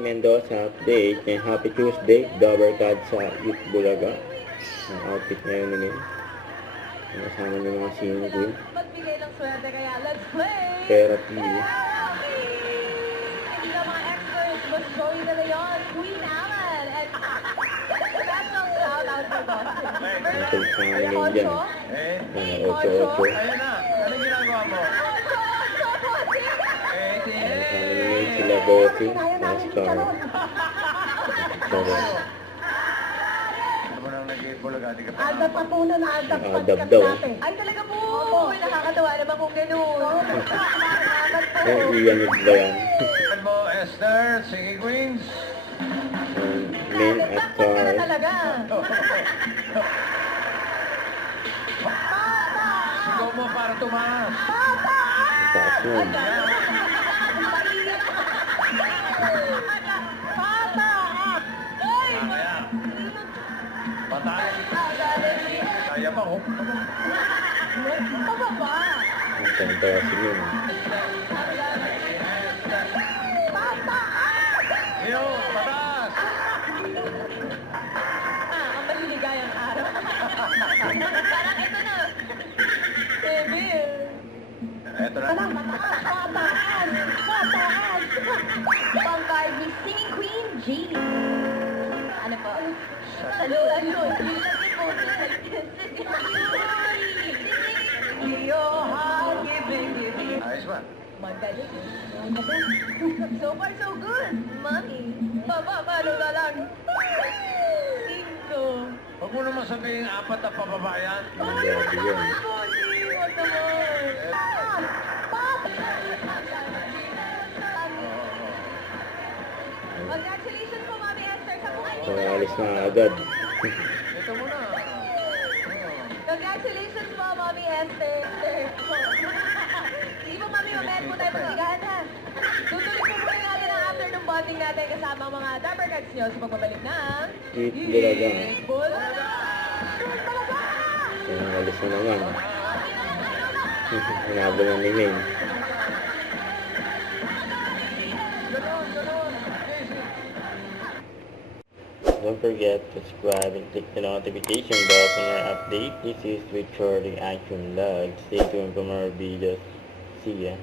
Mendoza update and Happy Tuesday, Double Card sa Youth Bulaga. Ang outfit ngayon ni Min. Kasama niyo mga senior queen. Magbigay ng swerte kaya let's play! Therapy. Hindi na mga experts, mas Joey De Leon, Queen Alan, and special shout out for Boston. Natul sa mga Min dyan. Ocho. 8-8. Ayun na. Ano ginagawa mo? Kasama ni Min sila Bossing, Master. Sorry. Ano mo nang nag-ibulaga? Di ka pa Adap pa po na adap Adap daw. Ay, talaga po! Uy, nakakatawa naman kung gano'n. Salamat po. Iyanid ba yan? Ano mo, Esther, Singing Queens? Min at Sakto ka na Car. talaga. Sigaw mo para tumaas. Taas nun. Kaya. Pataas. Kaya pa, oh. Pababa. Ang tantawasin yun. Yo, pataas. Ang maliligayang araw. Parang ito na. Seven. Eto na. Pataas. Pang-card ni Singing Queen G. Ano po? Ano? Ilagay po. Iyo, giving. Ayos ba? Magaling. So far, so good. Mami. Paano na lang? Cinco. Huwag mo naman sabihin apat na pababa yan. Ang grabe yun. Wag naman. Congratulations po, Mami Esther, sa buhay niyo. So, alis na agad. Ito muna. Congratulations po, Mami Esther. Sige po, Mami, mamaya po tayo magsigahan, ha? Tutuloy po muna natin ang afternoon bonding natin kasama ang mga Dapper Cats nyo sa pagbabalik ng... Youth Bulaga. Bulaga! Bulaga! So, alis na naman. Hinabol na ni Min. Don't forget to subscribe and click the notification bell for more updates. This is Victoria Action Vlog. Stay tuned for more videos. See ya.